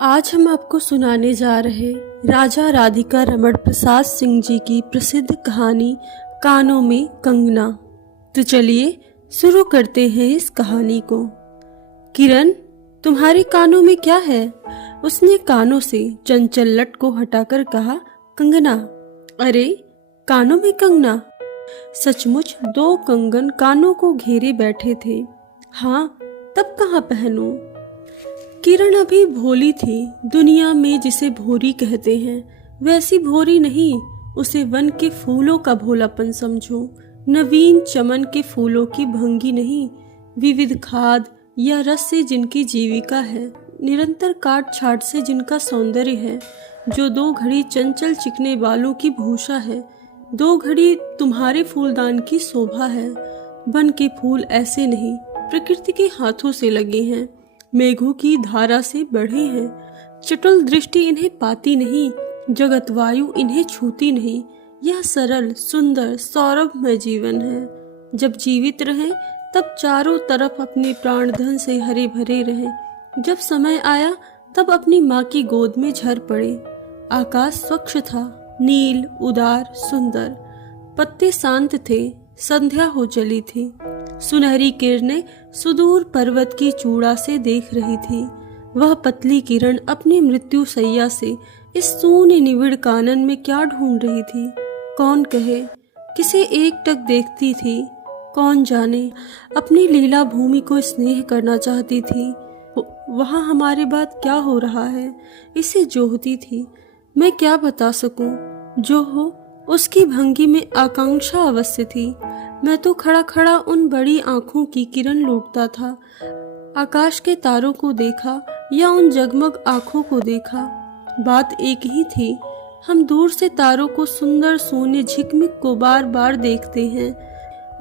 आज हम आपको सुनाने जा रहे राजा राधिका रमण प्रसाद सिंह जी की प्रसिद्ध कहानी कानों में कंगना। तो चलिए शुरू करते हैं इस कहानी को। किरण, तुम्हारे कानों में क्या है? उसने कानों से चंचल लट को हटाकर कहा। कंगना। अरे, कानों में कंगना? सचमुच 2 कंगन कानों को घेरे बैठे थे। हाँ, तब कहाँ पहनूं? किरण अभी भोली थी। दुनिया में जिसे भोरी कहते हैं वैसी भोरी नहीं, उसे वन के फूलों का भोलापन समझो। नवीन चमन के फूलों की भंगी नहीं, विविध खाद या रस से जिनकी जीविका है, निरंतर काट छाट से जिनका सौंदर्य है, जो 2 घड़ी चंचल चिकने बालों की भूषा है, 2 घड़ी तुम्हारे फूलदान की शोभा है। वन के फूल ऐसे नहीं, प्रकृति के हाथों से लगे हैं, मेघों की धारा से बढ़े हैं। चटुल दृष्टि इन्हें पाती नहीं, जगत वायु इन्हें छूती नहीं। यह सरल सुंदर सौरभमय जीवन है। जब जीवित रहें तब चारों तरफ अपने प्राण धन से हरे भरे रहें। जब समय आया तब अपनी माँ की गोद में झर पड़े। आकाश स्वच्छ था, नील उदार सुंदर, पत्ते शांत थे, संध्या हो चली थी। सुनहरी किरणें सुदूर पर्वत की चूड़ा से देख रही थी। वह पतली किरण अपनी मृत्यु सैया से इस शून्य निविड़ कानन में क्या ढूंढ रही थी? कौन कहे, किसे एकटक देखती थी। कौन जाने अपनी लीला भूमि को स्नेह करना चाहती थी। वहाँ हमारे बाद क्या हो रहा है, इसे जोहती थी। मैं क्या बता सकूं? जो हो उसकी भंगी में आकांक्षा अवश्य थी। मैं तो खड़ा खड़ा उन बड़ी आंखों की किरण लूटता था। आकाश के तारों को देखा या उन जगमग आंखों को देखा, बात एक ही थी। हम दूर से तारों को सुंदर सोने झिकमिक को बार बार देखते हैं,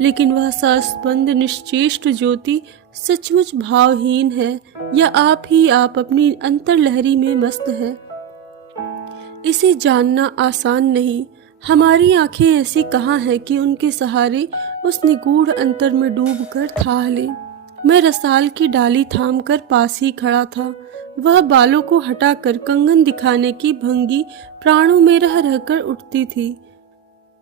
लेकिन वह सास्पंद निश्चेष्ट ज्योति सचमुच भावहीन है या आप ही आप अपनी अंतर्लहरी में मस्त है। इसे जानना आसान नहीं। हमारी आंखें ऐसी कहाँ हैं कि उनके सहारे उस निगूढ़ अंतर में डूबकर थाह ले। मैं रसाल की डाली थामकर पास ही खड़ा था। वह बालों को हटाकर कंगन दिखाने की भंगी प्राणों में रह रहकर उठती थी।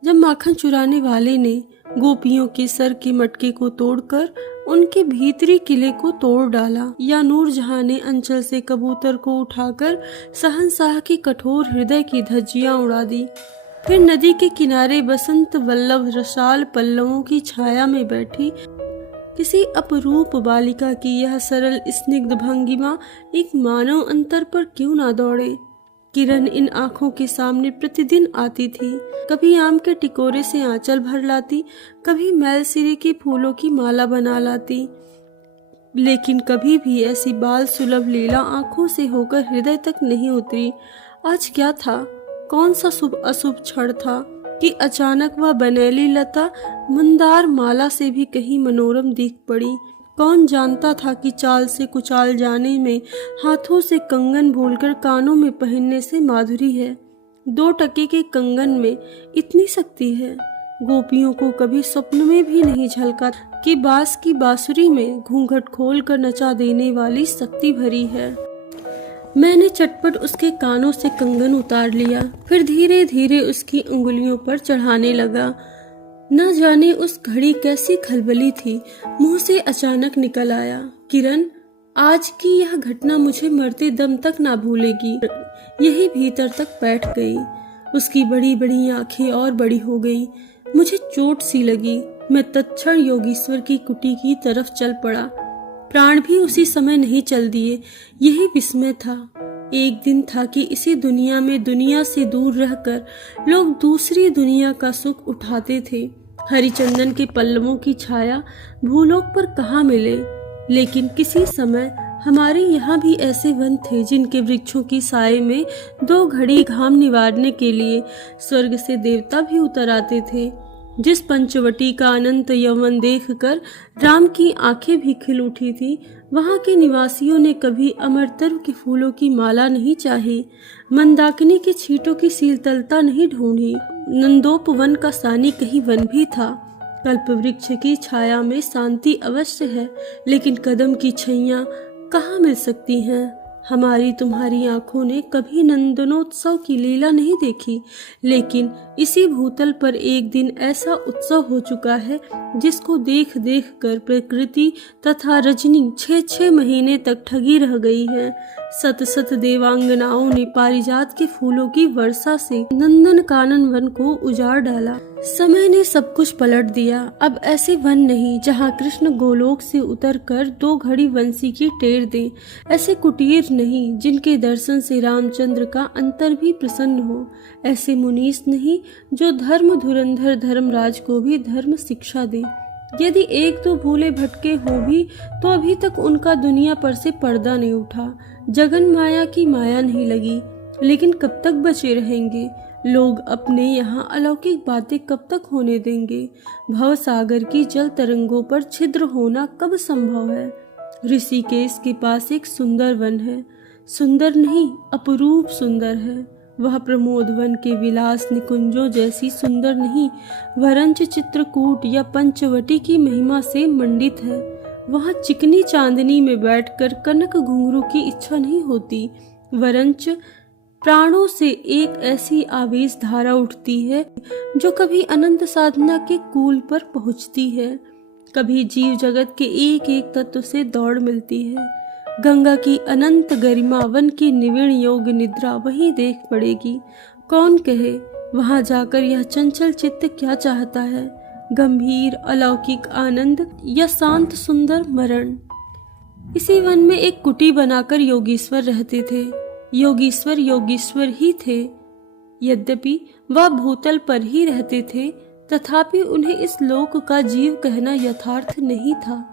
जब माखन चुराने वाले ने गोपियों के सर के मटके को तोड़कर उनके भीतरी किले को तोड़ डाला, या नूरजहां ने अंचल से कबूतर को उठाकर शहंशाह की कठोर हृदय की धज्जियां उड़ा दी, फिर नदी के किनारे बसंत वल्लभ रसाल पल्लवों की छाया में बैठी किसी अपरूप बालिका की यह सरल स्निग्ध भंगिमा एक मानव अंतर पर क्यों ना दौड़े? किरण इन आंखों के सामने प्रतिदिन आती थी। कभी आम के टिकोरे से आंचल भर लाती, कभी मैल सिरे के फूलों की माला बना लाती, लेकिन कभी भी ऐसी बाल सुलभ लीला आंखों से होकर हृदय तक नहीं उतरी। आज क्या था? कौन सा शुभ अशुभ क्षण था कि अचानक वह बनेली लता मंदार माला से भी कहीं मनोरम दिख पड़ी? कौन जानता था कि चाल से कुचाल जाने में, हाथों से कंगन भूलकर कानों में पहनने से माधुरी है। 2 टके के कंगन में इतनी शक्ति है। गोपियों को कभी स्वप्न में भी नहीं झलका कि बांस की बांसुरी में घूंघट खोल कर नचा देने वाली शक्ति भरी है। मैंने चटपट उसके कानों से कंगन उतार लिया, फिर धीरे धीरे उसकी उंगलियों पर चढ़ाने लगा। न जाने उस घड़ी कैसी खलबली थी, मुंह से अचानक निकल आया, किरण, आज की यह घटना मुझे मरते दम तक ना भूलेगी। यही भीतर तक बैठ गई। उसकी बड़ी बड़ी आंखें और बड़ी हो गई। मुझे चोट सी लगी। मैं तत्क्षण योगीश्वर की कुटी की तरफ चल पड़ा। प्राण भी उसी समय नहीं चल दिए। यही विस्मय था। एक दिन था कि इसी दुनिया में दुनिया से दूर रहकर लोग दूसरी दुनिया का सुख उठाते थे। हरिचंदन के पल्लवों की छाया भूलोक पर कहाँ मिले, लेकिन किसी समय हमारे यहाँ भी ऐसे वन थे जिनके वृक्षों की साए में 2 घड़ी घाम निवारने के लिए स्वर्ग से देवता भी उतर आते थे। जिस पंचवटी का अनंत यौवन देखकर राम की आंखें भी खिल उठी थी, वहां के निवासियों ने कभी अमरतरु के फूलों की माला नहीं चाही, मंदाकिनी के छींटों की शीतलता नहीं ढूंढी। नंदोपवन का सानी कहीं वन भी था। कल्प वृक्ष की छाया में शांति अवश्य है, लेकिन कदम की छैया कहाँ मिल सकती हैं? हमारी तुम्हारी आंखों ने कभी नंदनोत्सव की लीला नहीं देखी, लेकिन इसी भूतल पर एक दिन ऐसा उत्सव हो चुका है जिसको देख देख कर प्रकृति तथा रजनी 6-6 महीने तक ठगी रह गई है। सत सत देवांगनाओं ने पारिजात के फूलों की वर्षा से नंदन कानन वन को उजाड़ डाला। समय ने सब कुछ पलट दिया। अब ऐसे वन नहीं जहाँ कृष्ण गोलोक से उतरकर 2 घड़ी बंसी की टेर दें, ऐसे कुटीर नहीं जिनके दर्शन से रामचंद्र का अंतर भी प्रसन्न हो, ऐसे मुनीस नहीं जो धर्म धुरंधर धर्मराज को भी धर्म शिक्षा दे। यदि 1-2 भूले भटके हो भी तो अभी तक उनका दुनिया पर से पर्दा नहीं उठा, जगन माया की माया नहीं लगी। लेकिन कब तक बचे रहेंगे लोग? अपने यहाँ अलौकिक बातें कब तक होने देंगे? भव सागर की जल तरंगों पर छिद्र होना कब संभव है? ऋषिकेश के पास एक सुंदर वन है, सुंदर नहीं अपरूप सुंदर है। वह प्रमोद वन के विलास निकुंजों जैसी सुंदर नहीं, वरंच चित्रकूट या पंचवटी की महिमा से मंडित है। वहाँ चिकनी चांदनी में बैठकर कनक घुंघरू की इच्छा नहीं होती, वरंच प्राणों से एक ऐसी आवेश धारा उठती है जो कभी अनंत साधना के कूल पर पहुँचती है, कभी जीव जगत के एक एक तत्व से दौड़ मिलती है। गंगा की अनंत गरिमा, वन की निविड़ योग निद्रा वहीं देख पड़ेगी। कौन कहे वहां जाकर यह चंचल चित्त क्या चाहता है, गंभीर अलौकिक आनंद या शांत सुंदर मरण? इसी वन में एक कुटी बनाकर योगीश्वर रहते थे। योगीश्वर योगीश्वर ही थे, यद्यपि वह भूतल पर ही रहते थे, तथापि उन्हें इस लोक का जीव कहना यथार्थ नहीं था।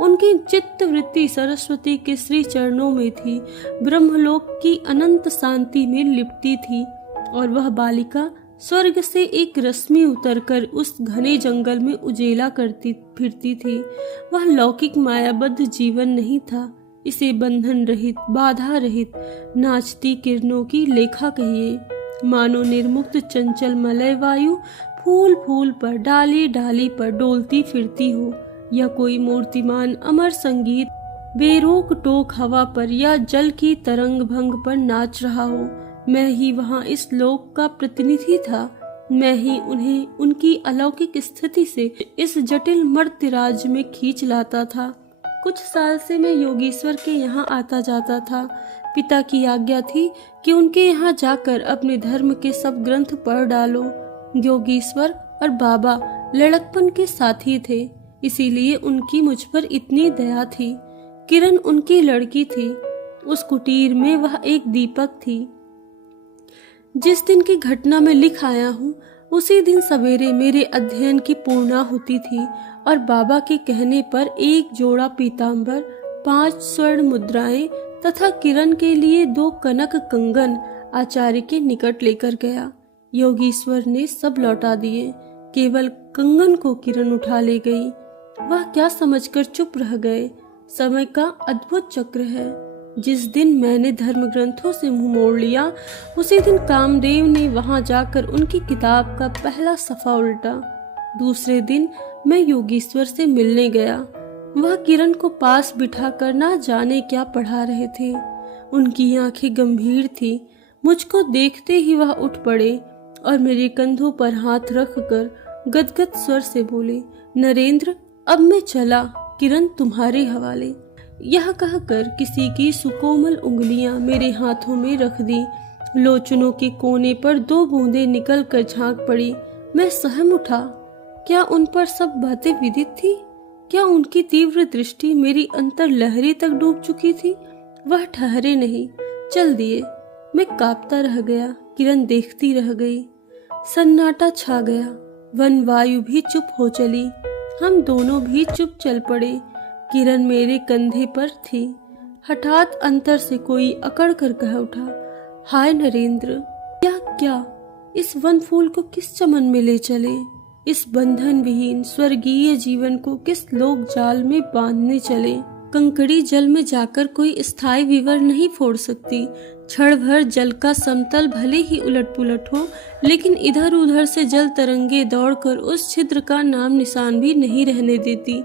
उनकी चित्त वृत्ति सरस्वती के श्री चरणों में थी, ब्रह्मलोक की अनंत शांति में लिपटी थी, और वह बालिका स्वर्ग से एक रश्मि उतरकर उस घने जंगल में उजेला करती फिरती थी। वह लौकिक मायाबद्ध जीवन नहीं था, इसे बंधन रहित, बाधा रहित, नाचती किरणों की लेखा कहिए। मानो निर्मुक्त चंचल मलय वायु फूल फूल पर, डाली डाली पर डोलती फिरती हो, या कोई मूर्तिमान अमर संगीत बेरोक टोक हवा पर या जल की तरंग भंग पर नाच रहा हो। मैं ही वहाँ इस लोक का प्रतिनिधि था, मैं ही उन्हें उनकी अलौकिक स्थिति से इस जटिल मर्त्य राज्य में खींच लाता था। कुछ साल से मैं योगीश्वर के यहाँ आता जाता था। पिता की आज्ञा थी कि उनके यहाँ जाकर अपने धर्म के सब ग्रंथ पढ़ डालो। योगीश्वर और बाबा लड़कपन के साथी थे, इसीलिए उनकी मुझ पर इतनी दया थी। किरण उनकी लड़की थी, उस कुटीर में वह एक दीपक थी। जिस दिन की घटना में लिख आया हूँ, उसी दिन सवेरे मेरे अध्ययन की पूर्णाहुति थी और बाबा के कहने पर एक जोड़ा पीतांबर, 5 स्वर्ण मुद्राएं तथा किरण के लिए 2 कनक कंगन आचार्य के निकट लेकर गया। योगीश्वर ने सब लौटा दिए, केवल कंगन को किरण उठा ले गई। वह क्या समझकर चुप रह गए। समय का अद्भुत चक्र है। जिस दिन मैंने धर्म ग्रंथों से मुंह मोड़ लिया, उसी दिन कामदेव ने वहां जाकर उनकी किताब का पहला सफा उल्टा। दूसरे दिन मैं योगीश्वर से मिलने गया। वह किरण को पास बिठाकर ना जाने क्या पढ़ा रहे थे। उनकी आंखें गंभीर थी। मुझको देखते ही वह उठ पड़े और मेरे कंधों पर हाथ रखकर गदगद स्वर से बोले, नरेंद्र, अब मैं चला, किरण तुम्हारे हवाले। यह कहकर किसी की सुकोमल उंगलियां मेरे हाथों में रख दी। लोचनों के कोने पर 2 बूंदें निकल कर झांक पड़ी। मैं सहम उठा। क्या उन पर सब बातें विदित थी? क्या उनकी तीव्र दृष्टि मेरी अंतर लहरी तक डूब चुकी थी? वह ठहरे नहीं, चल दिए। मैं कांपता रह गया, किरण देखती रह गई। सन्नाटा छा गया। वन वायु भी चुप हो चली। हम दोनों भी चुप चल पड़े। किरण मेरे कंधे पर थी। हठात अंतर से कोई अकड़ कर कह उठा, हाय नरेंद्र, क्या इस वन फूल को किस चमन में ले चले? इस बंधन विहीन स्वर्गीय जीवन को किस लोक जाल में बांधने चले? कंकड़ी जल में जाकर कोई स्थायी विवर नहीं फोड़ सकती। क्षण भर जल का समतल भले ही उलट पुलट हो, लेकिन इधर उधर से जल तरंगे दौड़कर उस छिद्र का नाम निशान भी नहीं रहने देती।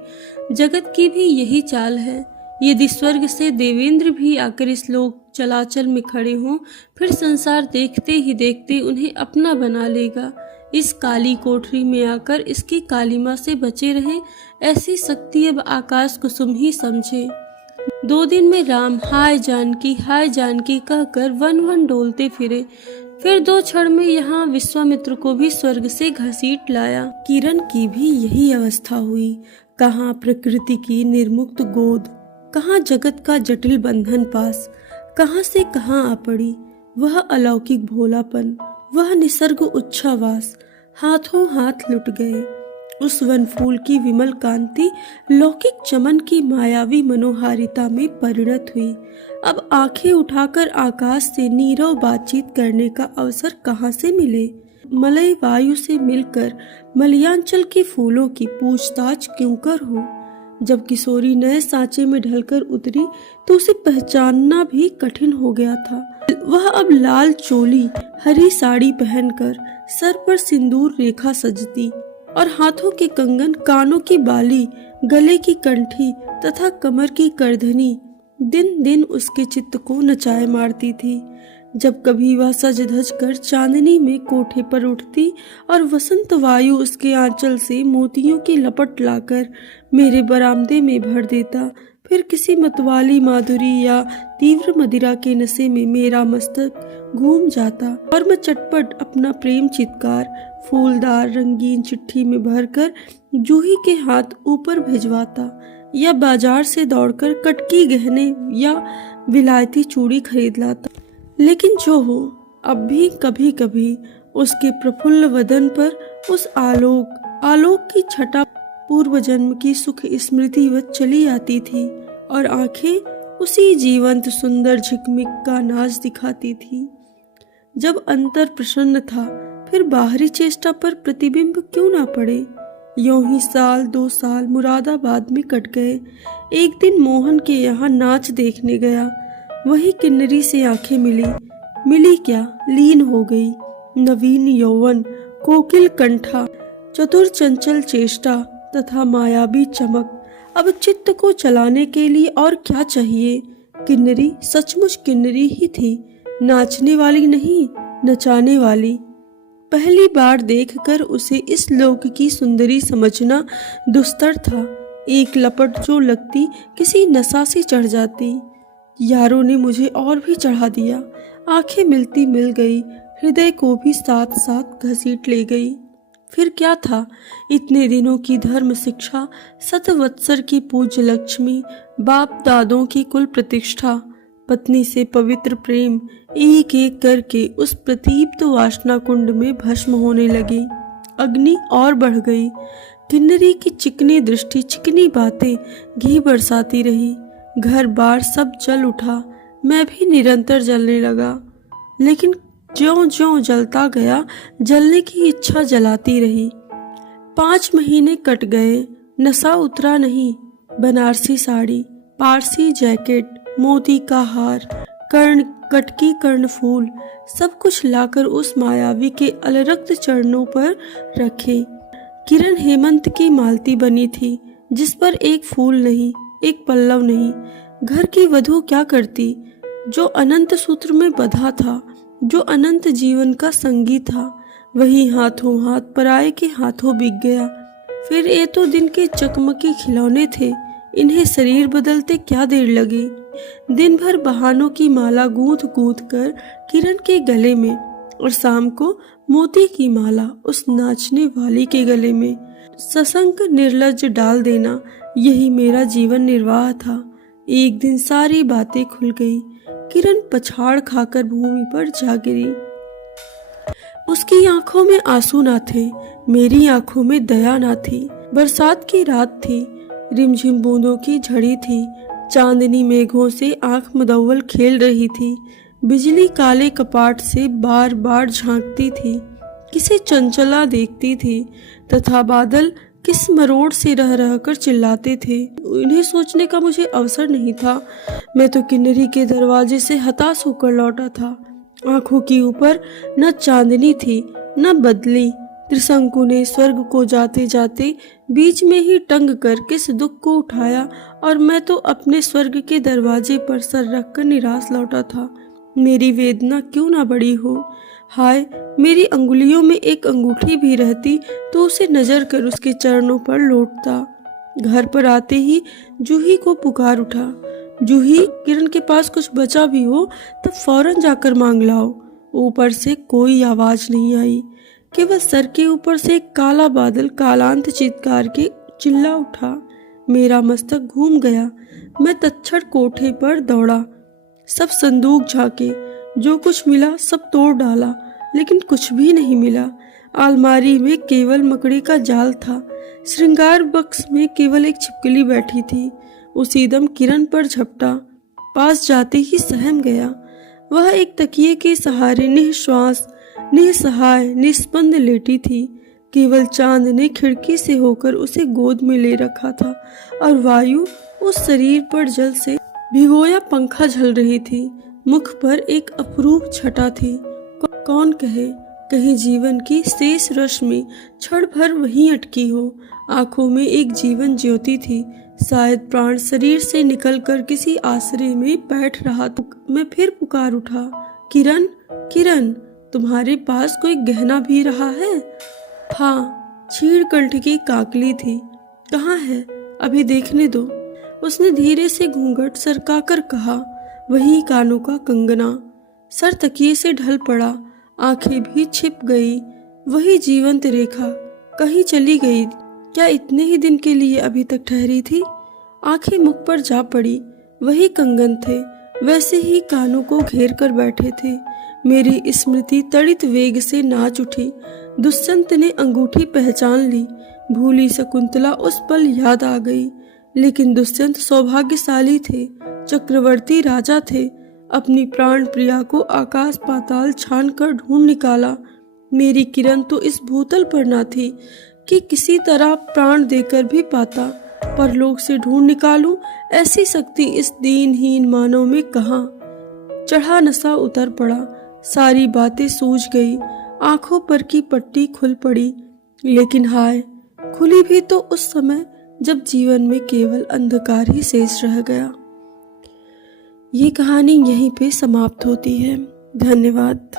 जगत की भी यही चाल है। यदि स्वर्ग से देवेंद्र भी आकर इस लोक चलाचल में खड़े हों, फिर संसार देखते ही देखते उन्हें अपना बना लेगा। इस काली कोठरी में आकर इसकी कालिमा से बचे रहें, ऐसी शक्ति अब आकाश कुसुम ही समझे। 2 दिन में राम हाय जानकी कहकर वन वन डोलते फिरे। फिर 2 क्षण में यहाँ विश्वामित्र को भी स्वर्ग से घसीट लाया। किरण की भी यही अवस्था हुई। कहाँ प्रकृति की निर्मुक्त गोद, कहाँ जगत का जटिल बंधन पास, कहाँ से कहाँ आ पड़ी वह अलौकिक भोलापन, वह निसर्ग उच्छ्वास हाथों हाथ लुट गए। उस वन फूल की विमल कांति लौकिक चमन की मायावी मनोहारिता में परिणत हुई। अब आंखें उठाकर आकाश से नीरव बातचीत करने का अवसर कहाँ से मिले? मलय वायु से मिलकर मलयांचल के फूलों की पूछताछ क्यों कर हो? जब किशोरी नए सांचे में ढलकर उतरी तो उसे पहचानना भी कठिन हो गया था। वह अब लाल चोली, हरी साड़ी पहनकर, सर पर सिंदूर रेखा सजती और हाथों के कंगन, कानों की बाली, गले की कंठी तथा कमर की करधनी दिन दिन उसके चित्त को नचाए मारती थी। जब कभी वह सज धज कर चांदनी में कोठे पर उठती और वसंत वायु उसके आंचल से मोतियों की लपट लाकर मेरे बरामदे में भर देता, फिर किसी मतवाली माधुरी या तीव्र मदिरा के नशे में मेरा मस्तक घूम जाता और मैं चटपट अपना प्रेम चित्कार फूलदार रंगीन चिट्ठी में भरकर जूही के हाथ ऊपर भिजवाता या बाजार से दौड़कर कटकी गहने या विलायती चूड़ी खरीद लाता। लेकिन जो हो, अब भी कभी कभी उसके प्रफुल्ल वदन पर उस आलोक की छटा पूर्व जन्म की सुख स्मृति वह चली आती थी और आंखें उसी जीवंत सुंदर झिकमिक का नाच दिखाती थी। जब अंतर प्रसन्न था, फिर बाहरी चेष्टा पर प्रतिबिंब क्यों ना पड़े? यूं ही 1-2 साल मुरादाबाद में कट गए। एक दिन मोहन के यहाँ नाच देखने गया। वही किन्नरी से आंखें मिली क्या, लीन हो गई। नवीन यौवन, कोकिल कंठा, चतुर चंचल चेष्टा तथा मायावी चमक। अब चित्त को चलाने के लिए और क्या चाहिए? किन्नरी सचमुच किन्नरी ही थी, नाचने वाली नहीं, नचाने वाली। पहली बार देखकर उसे इस लोक की सुंदरी समझना दुस्तर था। एक लपट जो लगती किसी नशा से चढ़ जाती। यारों ने मुझे और भी चढ़ा दिया। आंखें मिलती मिल गई, हृदय को भी साथ साथ घसीट ले गई। फिर क्या था? इतने दिनों की धर्म शिक्षा, 7 वत्सर की पूज्य लक्ष्मी, बाप दादों की कुल प्रतिष्ठा, पत्नी से पवित्र प्रेम एक एक करके उस प्रतीप्त वासना कुंड में भस्म होने लगी। अग्नि और बढ़ गई। किन्नरी की चिकनी दृष्टि, चिकनी बातें घी बरसाती रही। घर बार सब जल उठा। मैं भी निरंतर जलने लगा, लेकिन ज्यों ज्यों जलता गया, जलने की इच्छा जलाती रही। 5 महीने कट गए, नशा उतरा नहीं। बनारसी साड़ी, पारसी जैकेट, मोती का हार, कटकी कर्णफूल, सब कुछ लाकर उस मायावी के अलरक्त चरणों पर रखे। किरण हेमंत की मालती बनी थी, जिस पर एक फूल नहीं, एक पल्लव नहीं। घर की वधू क्या करती? जो अनंत सूत्र में बंधा था, जो अनंत जीवन का संगी था, वही हाथों हाथ पराये के हाथों बिक गया। फिर ये तो दिन के चकमकी खिलौने थे, इन्हें शरीर बदलते क्या देर लगी। दिन भर बहानों की माला गूंथ कर किरण के गले में, और शाम को मोती की माला उस नाचने वाली के गले में। सशंक निर्लज्ज डाल देना, यही मेरा जीवन निर्वाह था। एक दिन सारी बातें खुल गई। किरण पछाड़ खाकर भूमि पर जा गिरी। उसकी आंखों में आंसू ना थे, मेरी आंखों में दया ना थी। बरसात की रात थी, रिमझिम बूंदों की झड़ी थी। चांदनी मेघों से आंख मुदव्वल खेल रही थी। बिजली काले कपाट से बार बार झांकती थी, किसे चंचला देखती थी, तथा बादल किस मरोड़ से रह रह कर चिल्लाते थे। इन्हें सोचने का मुझे अवसर नहीं था। मैं तो किन्नरी के दरवाजे से हताश होकर लौटा था। आंखों के ऊपर न चांदनी थी, न बदली, त्रिशंकु ने स्वर्ग को जाते जाते बीच में ही टंग कर किस दुख को उठाया, और मैं तो अपने स्वर्ग के दरवाजे पर सर रखकर निराश लौटा था। मेरी वेदना क्यों ना बड़ी हो। हाय, मेरी अंगुलियों में एक अंगूठी भी रहती तो उसे नजर कर उसके चरणों पर लौटता। घर पर आते ही जूही को पुकार उठा, जूही, किरण के पास कुछ बचा भी हो तब फौरन जाकर मांग लाओ। ऊपर से कोई आवाज नहीं आई, केवल सर के ऊपर से एक काला बादल कालांत चित्कार के चिल्ला उठा। मेरा मस्तक घूम गया। मैं तत्क्षण कोठे पर दौड़ा, सब संदूक झांके, जो कुछ मिला सब तोड़ डाला, लेकिन कुछ भी नहीं मिला। अलमारी में केवल मकड़ी का जाल था। श्रृंगार बक्स में केवल एक छिपकली बैठी थी। उसी दम किरण पर झपटा, पास जाते ही सहम गया। वह एक तकिए के सहारे निःश्वास, निस्सहाय, निस्पंद लेटी थी। केवल चांद ने खिड़की से होकर उसे गोद में ले रखा था और वायु उस शरीर पर जल से भिगोया पंखा झल रही थी। मुख पर एक अपूर्व छटा थी। कौन कहे, कहीं जीवन की शेष रश्मि क्षण भर वहीं अटकी हो। आंखों में एक जीवन ज्योति थी। शायद प्राण शरीर से निकलकर किसी आश्रय में बैठ रहा था। मैं फिर पुकार उठा, किरण, किरण, तुम्हारे पास कोई गहना भी रहा है? हाँ, छीड़ कंठ की काकली थी। कहाँ है? अभी देखने दो। उसने धीरे से घूंघट सरकाकर कहा। वही कानों का कंगना। सर तकिए से ढल पड़ा, आंखें भी छिप गई। वही जीवंत रेखा कहीं चली गई। क्या इतने ही दिन के लिए अभी तक ठहरी थी? आंखें मुख पर जा पड़ी। वही कंगन थे, वैसे ही कानों को घेर कर बैठे थे। मेरी स्मृति तड़ित वेग से नाच उठी। दुष्यंत ने अंगूठी पहचान ली। भूली शकुंतला उस पल याद आ गई। लेकिन दुष्यंत सौभाग्यशाली थे, चक्रवर्ती राजा थे। अपनी प्राण प्रिया को आकाश पाताल छान कर ढूंढ निकाला। मेरी किरण तो इस भूतल पर न थी कि किसी तरह प्राण देकर भी पाता। परलोक से ढूंढ निकालूं, ऐसी शक्ति इस दीनहीन मानव में कहाँ। चढ़ा नशा उतर पड़ा, सारी बातें सूझ गई। आंखों पर की पट्टी खुल पड़ी। लेकिन हाय, खुली भी तो उस समय जब जीवन में केवल अंधकार ही शेष रह गया। ये कहानी यहीं पे समाप्त होती है। धन्यवाद।